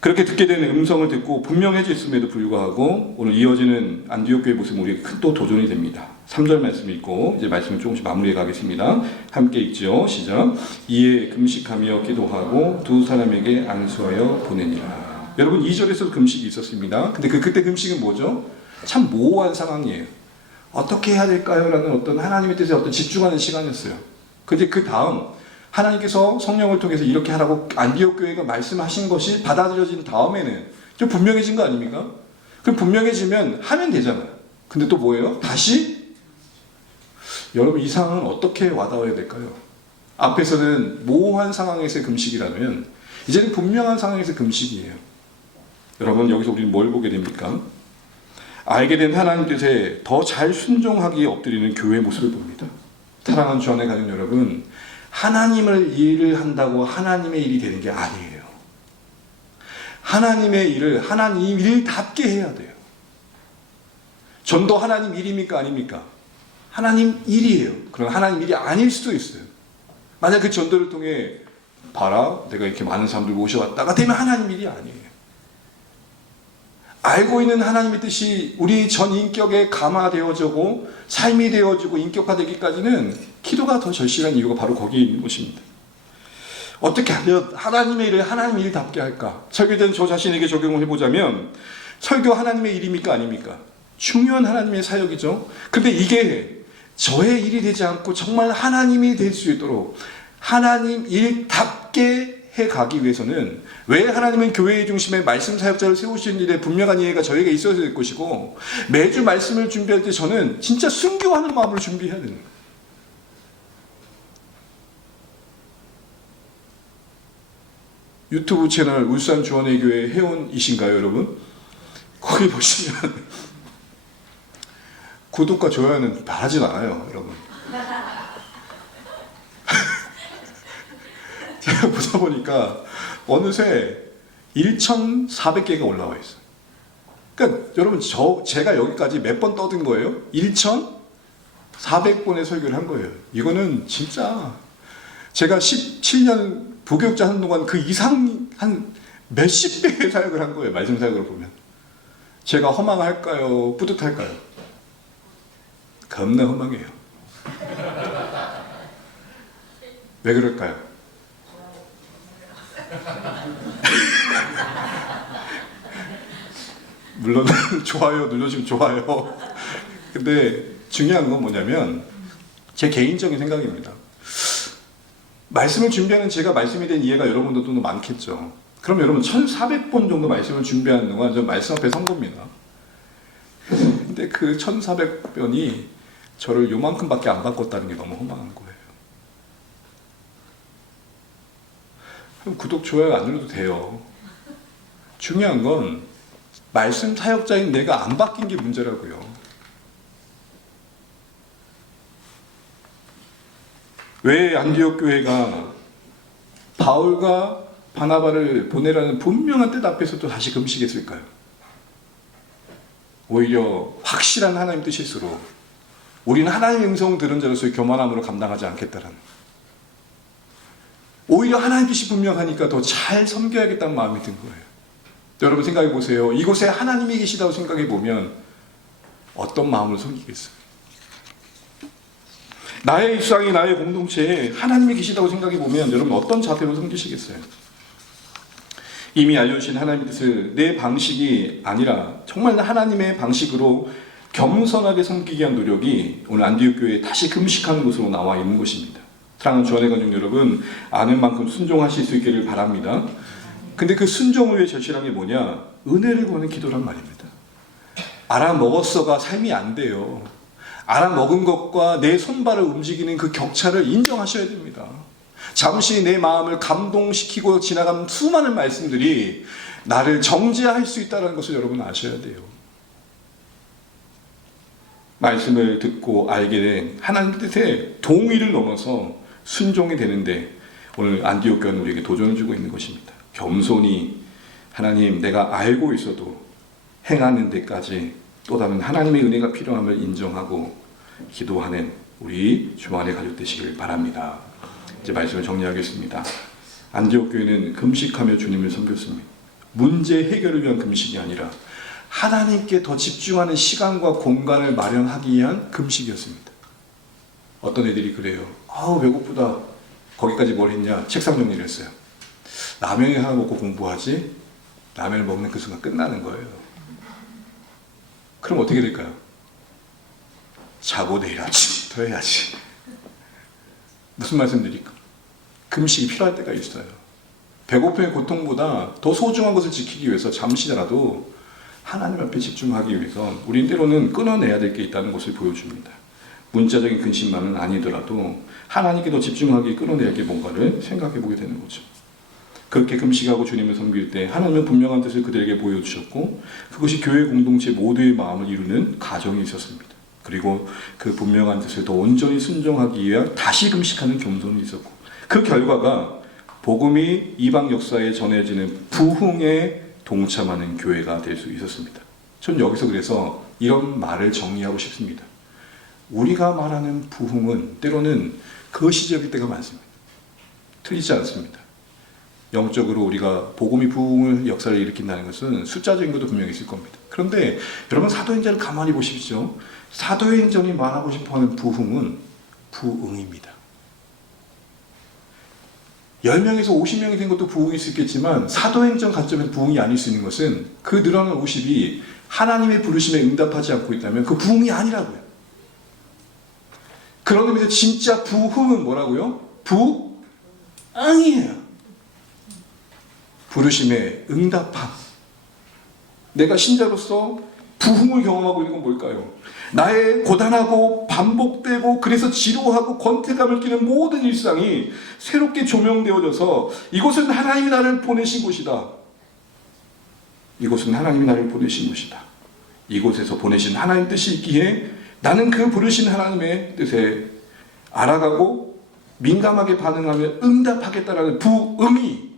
그렇게 듣게 되는 음성을 듣고 분명해졌음에도 불구하고 오늘 이어지는 안디옥 교회 모습은 우리에게 큰 또 도전이 됩니다. 3절 말씀 읽고 이제 말씀을 조금씩 마무리해 가겠습니다. 함께 읽죠. 시작. 이에 금식하며 기도하고 두 사람에게 안수하여 보내니라. 여러분 2절에서도 금식이 있었습니다. 근데 그때 금식은 뭐죠? 참 모호한 상황이에요. 어떻게 해야 될까요? 라는 어떤 하나님의 뜻에 어떤 집중하는 시간이었어요. 근데 그 다음 하나님께서 성령을 통해서 이렇게 하라고 안디옥 교회가 말씀하신 것이 받아들여진 다음에는 좀 분명해진 거 아닙니까? 그럼 분명해지면 하면 되잖아요. 근데 또 뭐예요? 다시? 여러분 이 상황은 어떻게 와닿아야 될까요? 앞에서는 모호한 상황에서의 금식이라면 이제는 분명한 상황에서 금식이에요. 여러분 여기서 우리는 뭘 보게 됩니까? 알게 된 하나님 뜻에 더 잘 순종하기에 엎드리는 교회의 모습을 봅니다. 사랑하는 주 안에 가는 여러분, 하나님을 일을 한다고 하나님의 일이 되는 게 아니에요. 하나님의 일을 하나님 일답게 해야 돼요. 전도 하나님 일입니까? 아닙니까? 하나님 일이에요. 그럼 하나님 일이 아닐 수도 있어요. 만약 그 전도를 통해 봐라, 내가 이렇게 많은 사람들 모셔왔다가 되면 하나님 일이 아니에요. 알고 있는 하나님의 뜻이 우리 전 인격에 감화되어지고 삶이 되어지고 인격화되기까지는 기도가 더 절실한 이유가 바로 거기에 있는 것입니다. 어떻게 하면 하나님의 일을 하나님 일답게 할까? 설교된 저 자신에게 적용을 해보자면 설교 하나님의 일입니까? 아닙니까? 중요한 하나님의 사역이죠. 근데 이게 저의 일이 되지 않고 정말 하나님이 될 수 있도록 하나님 일답게 해가기 위해서는 왜 하나님은 교회의 중심에 말씀 사역자를 세우시는 일에 분명한 이해가 저에게 있어야 될 것이고, 매주 말씀을 준비할 때 저는 진짜 순교하는 마음으로 준비해야 되는 거예요. 유튜브 채널 울산 주한의 교회 회원이신가요 여러분? 거기 보시면 구독과 좋아요는 바라진 않아요 여러분. 제가 보다 보니까 어느새 1,400개가 올라와 있어요. 그러니까 여러분 제가 여기까지 몇 번 떠든 거예요? 1,400번의 설교를 한 거예요. 이거는 진짜 제가 17년 부교육자 하는 동안 그 이상 한 몇십 배의 사역을 한 거예요. 말씀 사역으로 보면. 제가 허망할까요? 뿌듯할까요? 겁나 허망해요. 왜 그럴까요? 물론 좋아요 눌러주면 좋아요. 근데 중요한 건 뭐냐면 제 개인적인 생각입니다. 말씀을 준비하는 제가 말씀에 대한 이해가 여러분들도 많겠죠. 그럼 여러분 1,400번 정도 말씀을 준비하는 동안 저 말씀 앞에 선 겁니다. 근데 그 1,400번이 저를 요만큼밖에 안 바꿨다는 게 너무 허망한 거예요. 그럼 구독, 좋아요 안 눌러도 돼요. 중요한 건 말씀 사역자인 내가 안 바뀐 게 문제라고요. 왜 안디옥 교회가 바울과 바나바를 보내라는 분명한 뜻 앞에서도 다시 금식했을까요? 오히려 확실한 하나님 뜻일수록 우리는 하나님의 음성 들은 자로서의 교만함으로 감당하지 않겠다라는, 오히려 하나님 뜻이 분명하니까 더 잘 섬겨야겠다는 마음이 든 거예요. 여러분 생각해 보세요. 이곳에 하나님이 계시다고 생각해 보면 어떤 마음으로 섬기겠어요? 나의 일상이, 나의 공동체에 하나님이 계시다고 생각해 보면 여러분 어떤 자세로 섬기시겠어요? 이미 알려주신 하나님의 뜻을 내 방식이 아니라 정말 하나님의 방식으로 겸손하게 섬기기 위한 노력이 오늘 안디옥 교회에 다시 금식하는 것으로 나와 있는 것입니다. 사랑하는 주안의 가족 여러분, 아는 만큼 순종하실 수 있기를 바랍니다. 근데 그 순종을 위해 절실한 게 뭐냐? 은혜를 구하는 기도란 말입니다. 알아먹었어가 삶이 안 돼요. 알아먹은 것과 내 손발을 움직이는 그 격차를 인정하셔야 됩니다. 잠시 내 마음을 감동시키고 지나간 수많은 말씀들이 나를 정죄할 수 있다는 것을 여러분 아셔야 돼요. 말씀을 듣고 알게 된 하나님 뜻의 동의를 넘어서 순종이 되는데 오늘 안디옥 교회는 우리에게 도전을 주고 있는 것입니다. 겸손히 하나님, 내가 알고 있어도 행하는 데까지 또 다른 하나님의 은혜가 필요함을 인정하고 기도하는 우리 주안의 가족 되시길 바랍니다. 이제 말씀을 정리하겠습니다. 안디옥 교회는 금식하며 주님을 섬겼습니다. 문제 해결을 위한 금식이 아니라 하나님께 더 집중하는 시간과 공간을 마련하기 위한 금식이었습니다. 어떤 애들이 그래요. 아우 배고프다. 거기까지 뭘 했냐? 책상 정리를 했어요. 라면을 하나 먹고 공부하지? 라면을 먹는 그 순간 끝나는 거예요. 그럼 어떻게 될까요? 자고 내일 아침부터 해야지. 무슨 말씀 드릴까? 금식이 필요할 때가 있어요. 배고픔의 고통보다 더 소중한 것을 지키기 위해서 잠시라도 하나님 앞에 집중하기 위해서 우리는 때로는 끊어내야 될 게 있다는 것을 보여줍니다. 문자적인 근심만은 아니더라도 하나님께 더 집중하기 끊어내야 할 뭔가를 생각해 보게 되는 거죠. 그렇게 금식하고 주님을 섬길 때 하나님은 분명한 뜻을 그들에게 보여주셨고 그것이 교회 공동체 모두의 마음을 이루는 가정이 있었습니다. 그리고 그 분명한 뜻을 더 온전히 순종하기 위한 다시 금식하는 겸손이 있었고 그 결과가 복음이 이방 역사에 전해지는 부흥에 동참하는 교회가 될 수 있었습니다. 전 여기서 그래서 이런 말을 정리하고 싶습니다. 우리가 말하는 부흥은 때로는 거시적일 때가 많습니다. 틀리지 않습니다. 영적으로 우리가 복음이 부흥을 역사를 일으킨다는 것은 숫자적인 것도 분명히 있을 겁니다. 그런데 여러분 사도행전을 가만히 보십시오. 사도행전이 말하고 싶어하는 부흥은 부흥입니다. 10명에서 50명이 된 것도 부흥일 수 있겠지만 사도행전 관점에서 부흥이 아닐 수 있는 것은 그 늘어난 50이 하나님의 부르심에 응답하지 않고 있다면 그 부흥이 아니라고요. 그런 의미에서 진짜 부흥은 뭐라고요? 부흥이에요. 부르심에 응답함. 내가 신자로서 부흥을 경험하고 있는 건 뭘까요? 나의 고단하고 반복되고 그래서 지루하고 권태감을 끼는 모든 일상이 새롭게 조명되어져서 이곳은 하나님이 나를 보내신 곳이다. 이곳은 하나님이 나를 보내신 곳이다. 이곳에서 보내신 하나님 뜻이 있기에 나는 그 부르신 하나님의 뜻에 알아가고 민감하게 반응하며 응답하겠다라는 부흥이에요.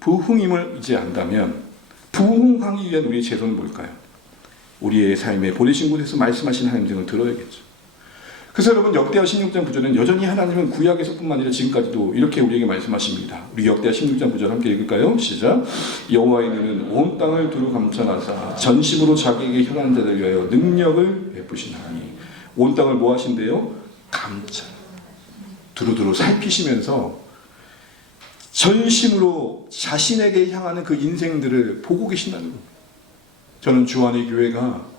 부흥임을 이제 안다면 부흥하기 위한 우리의 제도는 뭘까요? 우리의 삶에 보내신 곳에서 말씀하신 하나님 등을 들어야겠죠. 그래서 여러분 역대하 16장 9절은 여전히 하나님은 구약에서뿐만 아니라 지금까지도 이렇게 우리에게 말씀하십니다. 우리 역대하 16장 9절 함께 읽을까요? 시작. 여호와의 눈은 온 땅을 두루 감찰하사 전심으로 자기에게 향하는 자들 위하여 능력을 베푸시나니. 온 땅을 뭐 하신대요? 감찰. 두루두루 살피시면서 전심으로 자신에게 향하는 그 인생들을 보고 계신다는 겁니다. 저는 주안의 교회가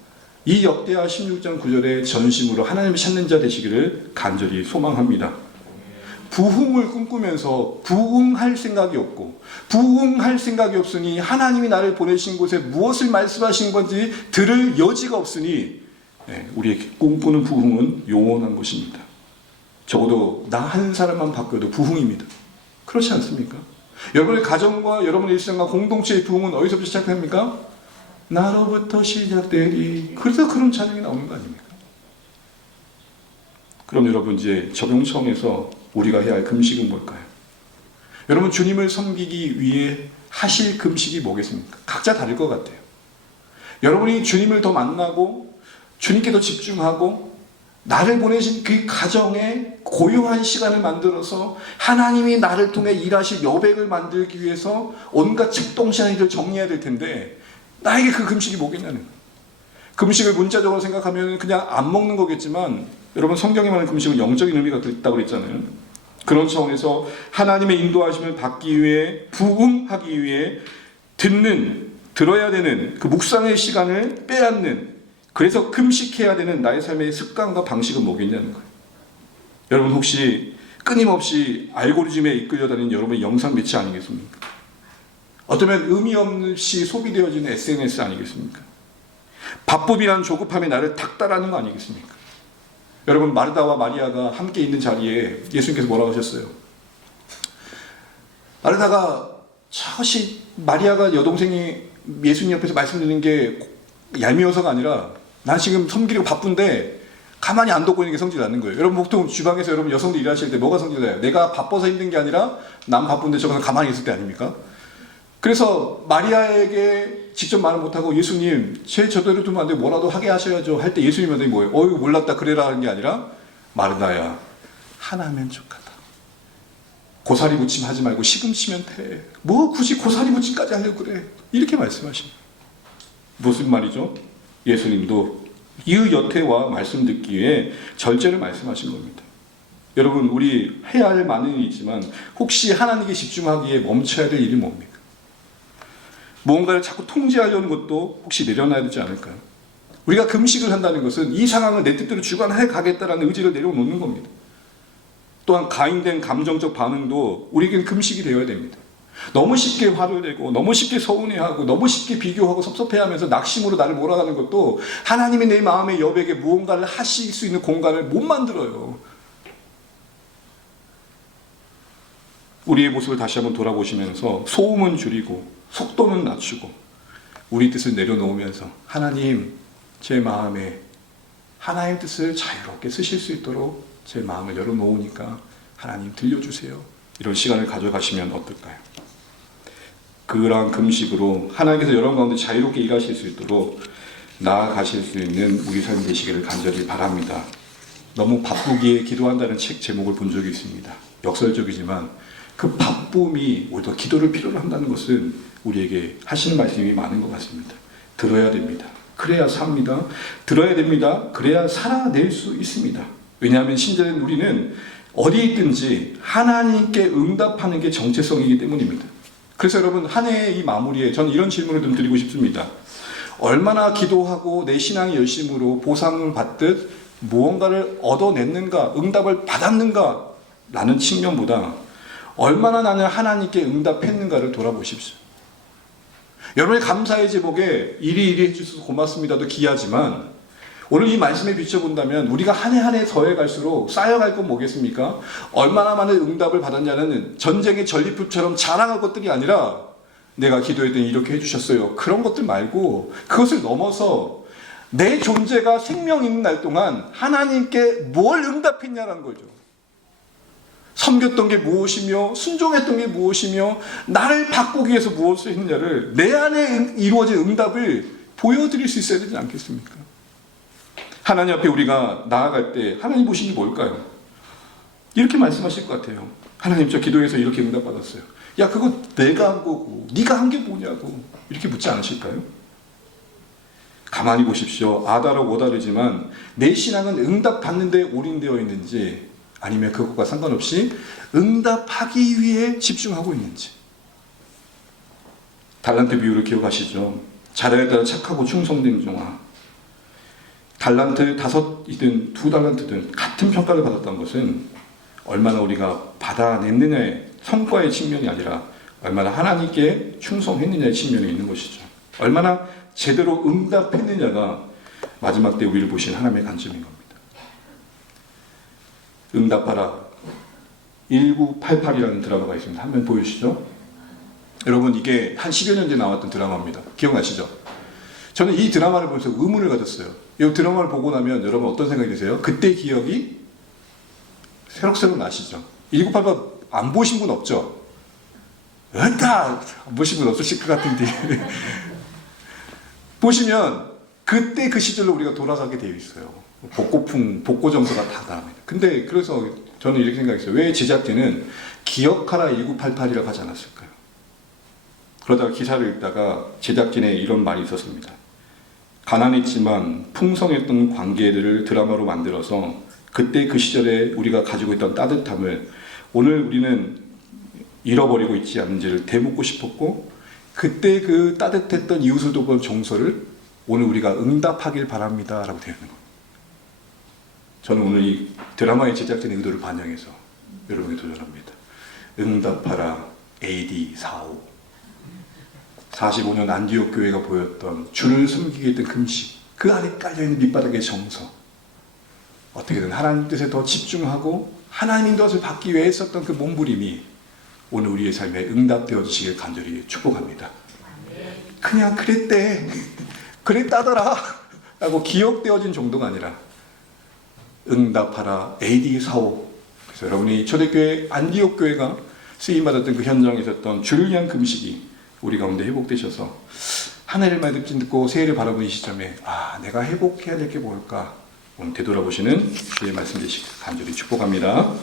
이 역대하 16장 9절의 전심으로 하나님을 찾는 자 되시기를 간절히 소망합니다. 부흥을 꿈꾸면서 부흥할 생각이 없고 부흥할 생각이 없으니 하나님이 나를 보내신 곳에 무엇을 말씀하신 건지 들을 여지가 없으니 우리의 꿈꾸는 부흥은 요원한 것입니다. 적어도 나 한 사람만 바뀌어도 부흥입니다. 그렇지 않습니까? 여러분의 가정과 여러분의 일생과 공동체의 부흥은 어디서부터 시작됩니까? 나로부터 시작되리. 그래서 그런 찬양이 나오는 거 아닙니까? 그럼 여러분 이제 적용청에서 우리가 해야 할 금식은 뭘까요? 여러분 주님을 섬기기 위해 하실 금식이 뭐겠습니까? 각자 다를 것 같아요. 여러분이 주님을 더 만나고 주님께 더 집중하고 나를 보내신 그 가정에 고요한 시간을 만들어서 하나님이 나를 통해 일하실 여백을 만들기 위해서 온갖 책동시한이를 정리해야 될 텐데 나에게 그 금식이 뭐겠냐는 거예요. 금식을 문자적으로 생각하면 그냥 안 먹는 거겠지만 여러분 성경에 말하는 금식은 영적인 의미가 있다고 그랬잖아요. 그런 차원에서 하나님의 인도하심을 받기 위해 부응하기 위해 들어야 되는 그 묵상의 시간을 빼앗는 그래서 금식해야 되는 나의 삶의 습관과 방식은 뭐겠냐는 거예요. 여러분 혹시 끊임없이 알고리즘에 이끌려 다니는 여러분의 영상 매체 아니겠습니까? 어쩌면 의미 없이 소비되어지는 SNS 아니겠습니까? 바쁨이라는 조급함이 나를 닥달하는 거 아니겠습니까? 여러분 마르다와 마리아가 함께 있는 자리에 예수님께서 뭐라고 하셨어요? 마르다가 차시 마리아가 여동생이 예수님 옆에서 말씀드리는 게 얄미워서가 아니라 난 지금 섬기려고 바쁜데 가만히 안 돕고 있는 게 성질이 나는 거예요. 여러분 보통 주방에서 여러분 여성들 일하실 때 뭐가 성질이 나요? 내가 바빠서 힘든 게 아니라 난 바쁜데 저거는 가만히 있을 때 아닙니까? 그래서 마리아에게 직접 말을 못하고 예수님 제 저대로 두면 안 돼 뭐라도 하게 하셔야죠 할 때 예수님한테 뭐예요? 어휴 몰랐다 그래라 하는 게 아니라 마르다야 하나면 족하다. 고사리 무침 하지 말고 시금치면 돼. 뭐 굳이 고사리 무침까지 하려고 그래. 이렇게 말씀하십니다. 무슨 말이죠? 예수님도 이 여태와 말씀 듣기 위해 절제를 말씀하신 겁니다. 여러분 우리 해야 할 많은 일이 있지만 혹시 하나님께 집중하기에 멈춰야 될 일이 뭡니까? 무언가를 자꾸 통제하려는 것도 혹시 내려놔야 되지 않을까요? 우리가 금식을 한다는 것은 이 상황을 내 뜻대로 주관해 가겠다라는 의지를 내려놓는 겁니다. 또한 가인된 감정적 반응도 우리에게는 금식이 되어야 됩니다. 너무 쉽게 화를 내고 너무 쉽게 서운해하고 너무 쉽게 비교하고 섭섭해하면서 낙심으로 나를 몰아가는 것도 하나님이 내 마음의 여백에 무언가를 하실 수 있는 공간을 못 만들어요. 우리의 모습을 다시 한번 돌아보시면서 소음은 줄이고 속도는 낮추고 우리 뜻을 내려놓으면서 하나님 제 마음에 하나님 뜻을 자유롭게 쓰실 수 있도록 제 마음을 열어놓으니까 하나님 들려주세요. 이런 시간을 가져가시면 어떨까요? 그러한 금식으로 하나님께서 여러분 가운데 자유롭게 일하실 수 있도록 나아가실 수 있는 우리 삶이 되시기를 간절히 바랍니다. 너무 바쁘기에 기도한다는 책 제목을 본 적이 있습니다. 역설적이지만 그 바쁨이 오히려 기도를 필요로 한다는 것은 우리에게 하시는 말씀이 많은 것 같습니다. 들어야 됩니다. 그래야 삽니다. 들어야 됩니다. 그래야 살아낼 수 있습니다. 왜냐하면 신자된 우리는 어디에 있든지 하나님께 응답하는 게 정체성이기 때문입니다. 그래서 여러분 한 해의 이 마무리에 저는 이런 질문을 좀 드리고 싶습니다. 얼마나 기도하고 내 신앙의 열심으로 보상을 받듯 무언가를 얻어냈는가, 응답을 받았는가 라는 측면보다 얼마나 나는 하나님께 응답했는가를 돌아보십시오. 여러분의 감사의 제목에 이리 해주셔서 고맙습니다도 귀하지만 오늘 이 말씀에 비춰본다면 우리가 한 해 한 해 더해 갈수록 쌓여갈 건 뭐겠습니까? 얼마나 많은 응답을 받았냐는 전쟁의 전리품처럼 자랑할 것들이 아니라 내가 기도했더니 이렇게 해주셨어요. 그런 것들 말고 그것을 넘어서 내 존재가 생명 있는 날 동안 하나님께 뭘 응답했냐는 거죠. 섬겼던 게 무엇이며 순종했던 게 무엇이며 나를 바꾸기 위해서 무엇을 했느냐를 내 안에 이루어진 응답을 보여드릴 수 있어야 되지 않겠습니까? 하나님 앞에 우리가 나아갈 때 하나님 보신 게 뭘까요? 이렇게 말씀하실 것 같아요. 하나님 저 기도해서 이렇게 응답받았어요. 야 그거 내가 한 거고 네가 한 게 뭐냐고 이렇게 묻지 않으실까요? 가만히 보십시오. 아다르고 오다르지만 내 신앙은 응답받는 데 올인되어 있는지 아니면 그것과 상관없이 응답하기 위해 집중하고 있는지. 달란트 비유를 기억하시죠? 자라에 따라 착하고 충성된 종아. 달란트 5이든 2달란트든 같은 평가를 받았던 것은 얼마나 우리가 받아냈느냐의 성과의 측면이 아니라 얼마나 하나님께 충성했느냐의 측면이 있는 것이죠. 얼마나 제대로 응답했느냐가 마지막 때 우리를 보신 하나님의 관점인 겁니다. 응답하라 1988이라는 드라마가 있습니다. 한번 보여주시죠. 여러분 이게 한 10여 년 전에 나왔던 드라마입니다. 기억나시죠? 저는 이 드라마를 보면서 의문을 가졌어요. 이 드라마를 보고 나면 여러분 어떤 생각이 드세요? 그때 기억이 새록새록 나시죠? 1988 안 보신 분 없죠? 으따! 안 보신 분 없으실 것 같은데. 보시면 그때 그 시절로 우리가 돌아가게 되어 있어요. 복고풍, 복고정서가 다 나옵니다. 근데 그래서 저는 이렇게 생각했어요. 왜 제작진은 기억하라 1988이라고 하지 않았을까요? 그러다가 기사를 읽다가 제작진에 이런 말이 있었습니다. 가난했지만 풍성했던 관계들을 드라마로 만들어서 그때 그 시절에 우리가 가지고 있던 따뜻함을 오늘 우리는 잃어버리고 있지 않은지를 되묻고 싶었고, 그때 그 따뜻했던 이웃을 돕던 정서를 오늘 우리가 응답하길 바랍니다 라고 되어 있는 겁니다. 저는 오늘 이 드라마의 제작진의 의도를 반영해서 여러분에게 도전합니다. 응답하라 AD 45. 45년 안디옥 교회가 보였던 주를 숨기게 했던 금식, 그 안에 깔려있는 밑바닥의 정서, 어떻게든 하나님 뜻에 더 집중하고 하나님 뜻을 받기 위해 했었던 그 몸부림이 오늘 우리의 삶에 응답되어 주시길 간절히 축복합니다. 그냥 그랬대, 그랬다더라 라고 기억되어진 정도가 아니라 응답하라 AD 45. 그래서 여러분이 초대교회 안디옥 교회가 쓰임받았던 그 현장에 있었던 주를 위한 금식이 우리 가운데 회복되셔서 하나님의 말 듣고 새해를 바라보는 시점에 내가 회복해야 될 게 뭘까 오늘 되돌아보시는 주의 말씀 되시길 간절히 축복합니다.